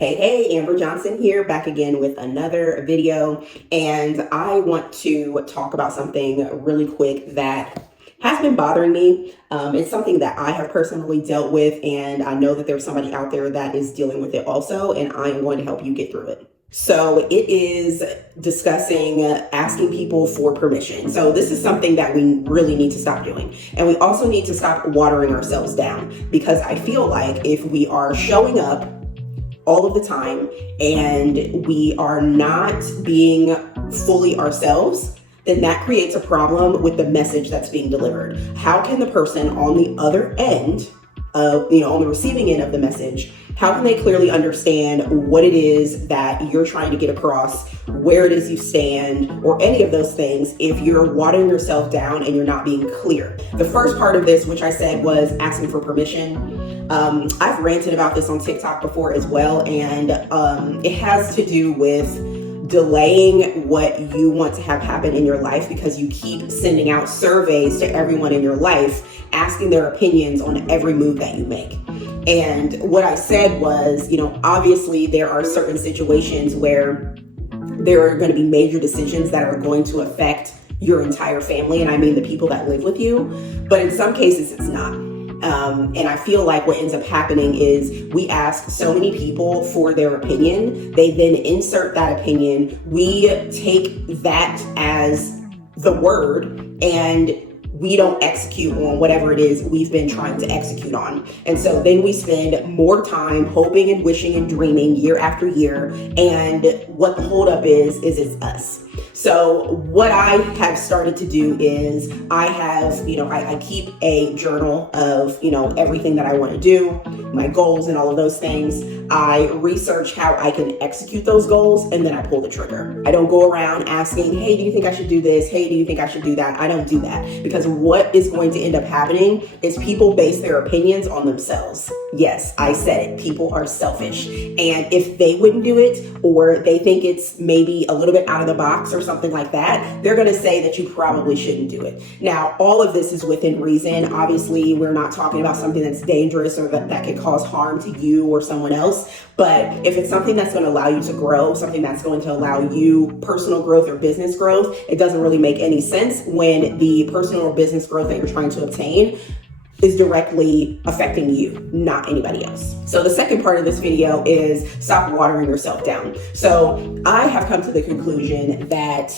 Hey, Amber Johnson here, back again with another video. And I want to talk about something really quick that has been bothering me. It's something that I have personally dealt with, and I know that there's somebody out there that is dealing with it also, and I am going to help you get through it. So it is discussing asking people for permission. So this is something that we really need to stop doing. And we also need to stop watering ourselves down, because I feel like if we are showing up all of the time and we are not being fully ourselves, then that creates a problem with the message that's being delivered. How can the person on the other end of, on the receiving end of the message, how can they clearly understand what it is that you're trying to get across, where it is you stand, or any of those things if you're watering yourself down and you're not being clear? The first part of this, which I said was asking for permission. I've ranted about this on TikTok before as well, and it has to do with delaying what you want to have happen in your life because you keep sending out surveys to everyone in your life, asking their opinions on every move that you make. And what I said was, obviously there are certain situations where there are going to be major decisions that are going to affect your entire family. And I mean the people that live with you, but in some cases it's not. And I feel like what ends up happening is we ask so many people for their opinion. They then insert that opinion. We take that as the word, and we don't execute on whatever it is we've been trying to execute on. And so then we spend more time hoping and wishing and dreaming year after year. And what the holdup is it's us. So what I have started to do is I keep a journal of, everything that I want to do, my goals and all of those things. I research how I can execute those goals, and then I pull the trigger. I don't go around asking, hey, do you think I should do this? Hey, do you think I should do that? I don't do that, because what is going to end up happening is people base their opinions on themselves. Yes, I said it. People are selfish. And if they wouldn't do it, or they think it's maybe a little bit out of the box or something like that, they're going to say that you probably shouldn't do it. Now, all of this is within reason. Obviously, we're not talking about something that's dangerous or that could cause harm to you or someone else. But if it's something that's going to allow you to grow, something that's going to allow you personal growth or business growth, it doesn't really make any sense when the personal or business growth that you're trying to obtain is directly affecting you, not anybody else. So the second part of this video is stop watering yourself down. So I have come to the conclusion that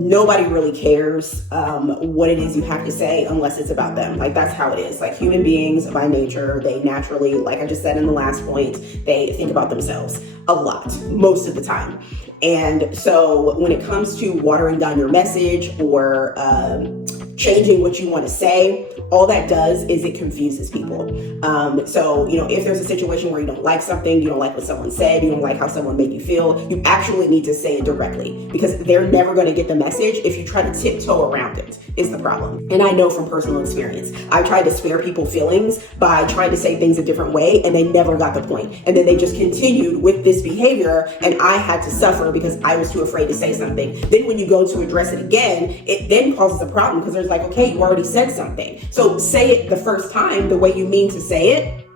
nobody really cares what it is you have to say unless it's about them. Like, that's how it is. Like, human beings by nature, they naturally, like I just said in the last point, they think about themselves a lot, most of the time. And so when it comes to watering down your message or changing what you want to say, all that does is it confuses people. So, if there's a situation where you don't like something, you don't like what someone said, you don't like how someone made you feel, you actually need to say it directly, because they're never going to get the message if you try to tiptoe around it, is the problem. And I know from personal experience, I tried to spare people feelings by trying to say things a different way, and they never got the point. And then they just continued with this behavior, and I had to suffer because I was too afraid to say something. Then when you go to address it again, it then causes a problem, because there's like, okay, you already said something. So say it the first time the way you mean to say it,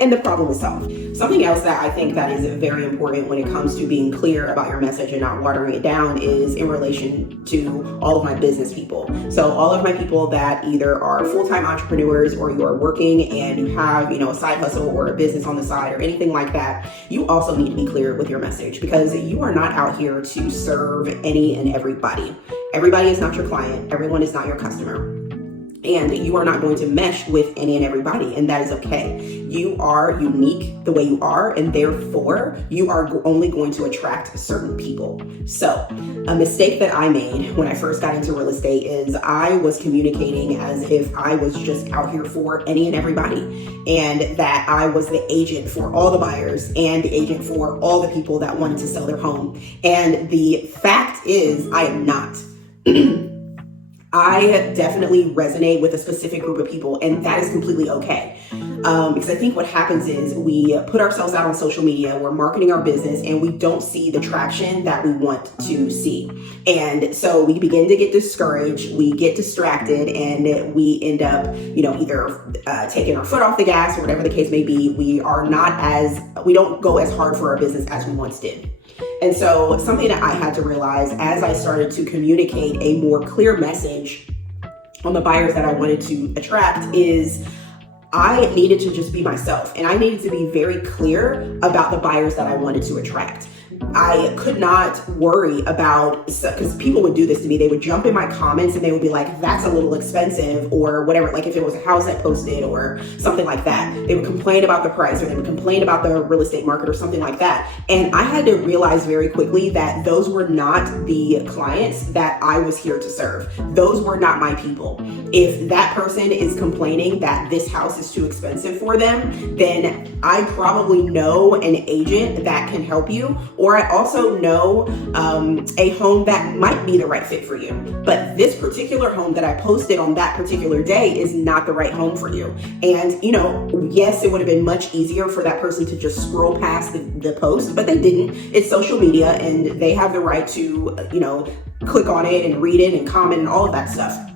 and the problem is solved. Something else that I think that is very important when it comes to being clear about your message and not watering it down is in relation to all of my business people. So all of my people that either are full-time entrepreneurs, or you are working and you have, a side hustle or a business on the side or anything like that, you also need to be clear with your message, because you are not out here to serve any and everybody. Everybody is not your client. Everyone is not your customer. And you are not going to mesh with any and everybody, and that is okay. You are unique the way you are, and therefore you are only going to attract certain people. So a mistake that I made when I first got into real estate is I was communicating as if I was just out here for any and everybody, and that I was the agent for all the buyers and the agent for all the people that wanted to sell their home. And the fact is, I am not. I definitely resonate with a specific group of people, and that is completely okay. Because I think what happens is we put ourselves out on social media, we're marketing our business, and we don't see the traction that we want to see. And so we begin to get discouraged, we get distracted, and we end up, either taking our foot off the gas or whatever the case may be. We don't go as hard for our business as we once did. And so something that I had to realize as I started to communicate a more clear message on the buyers that I wanted to attract is I needed to just be myself, and I needed to be very clear about the buyers that I wanted to attract. I could not worry about, because people would do this to me, they would jump in my comments and they would be like, that's a little expensive, or whatever, like if it was a house I posted or something like that. They would complain about the price, or they would complain about the real estate market or something like that. And I had to realize very quickly that those were not the clients that I was here to serve. Those were not my people. If that person is complaining that this house is too expensive for them, then I probably know an agent that can help you, or I also know a home that might be the right fit for you. But this particular home that I posted on that particular day is not the right home for you. And, yes, it would have been much easier for that person to just scroll past the post, but they didn't. It's social media, and they have the right to, click on it and read it and comment and all of that stuff.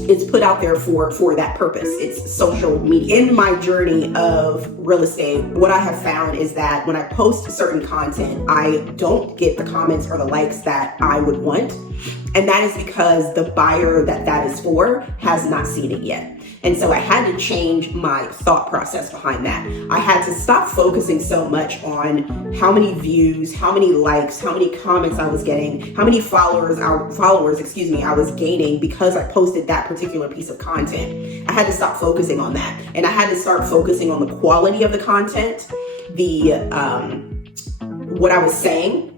It's put out there for that purpose. It's social media. In my journey of real estate, what I have found is that when I post certain content, I don't get the comments or the likes that I would want. And that is because the buyer that is for has not seen it yet. And so I had to change my thought process behind that. I had to stop focusing so much on how many views, how many likes, how many comments I was getting, how many followers I was gaining because I posted that particular piece of content. I had to stop focusing on that. And I had to start focusing on the quality of the content, what I was saying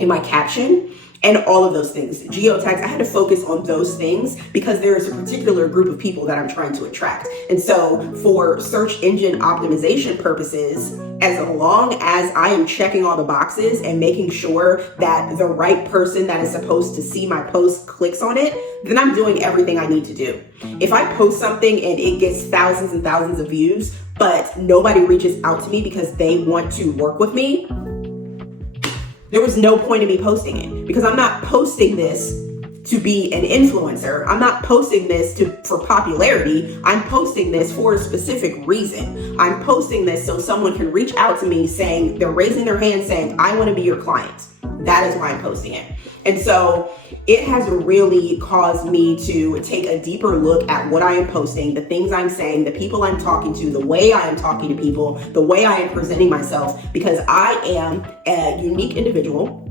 in my caption, and all of those things. Geotags, I had to focus on those things because there's a particular group of people that I'm trying to attract. And so for search engine optimization purposes, as long as I am checking all the boxes and making sure that the right person that is supposed to see my post clicks on it, then I'm doing everything I need to do. If I post something and it gets thousands and thousands of views, but nobody reaches out to me because they want to work with me, there was no point in me posting it, because I'm not posting this to be an influencer. I'm not posting this for popularity. I'm posting this for a specific reason. I'm posting this so someone can reach out to me saying, they're raising their hand saying, I want to be your client. That is why I'm posting it. And so it has really caused me to take a deeper look at what I am posting, the things I'm saying, the people I'm talking to, the way I am talking to people, the way I am presenting myself, because I am a unique individual.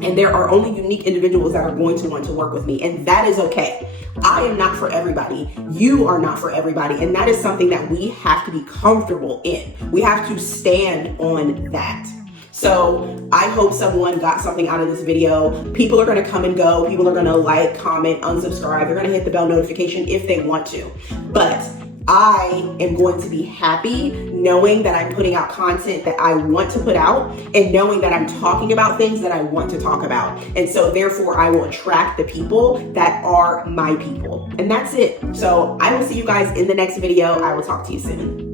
And there are only unique individuals that are going to want to work with me. And that is okay. I am not for everybody. You are not for everybody. And that is something that we have to be comfortable in. We have to stand on that. So I hope someone got something out of this video. People are going to come and go. People are going to like, comment, unsubscribe. They're going to hit the bell notification if they want to. But I am going to be happy knowing that I'm putting out content that I want to put out, and knowing that I'm talking about things that I want to talk about. And so therefore I will attract the people that are my people. And that's it. So I will see you guys in the next video. I will talk to you soon.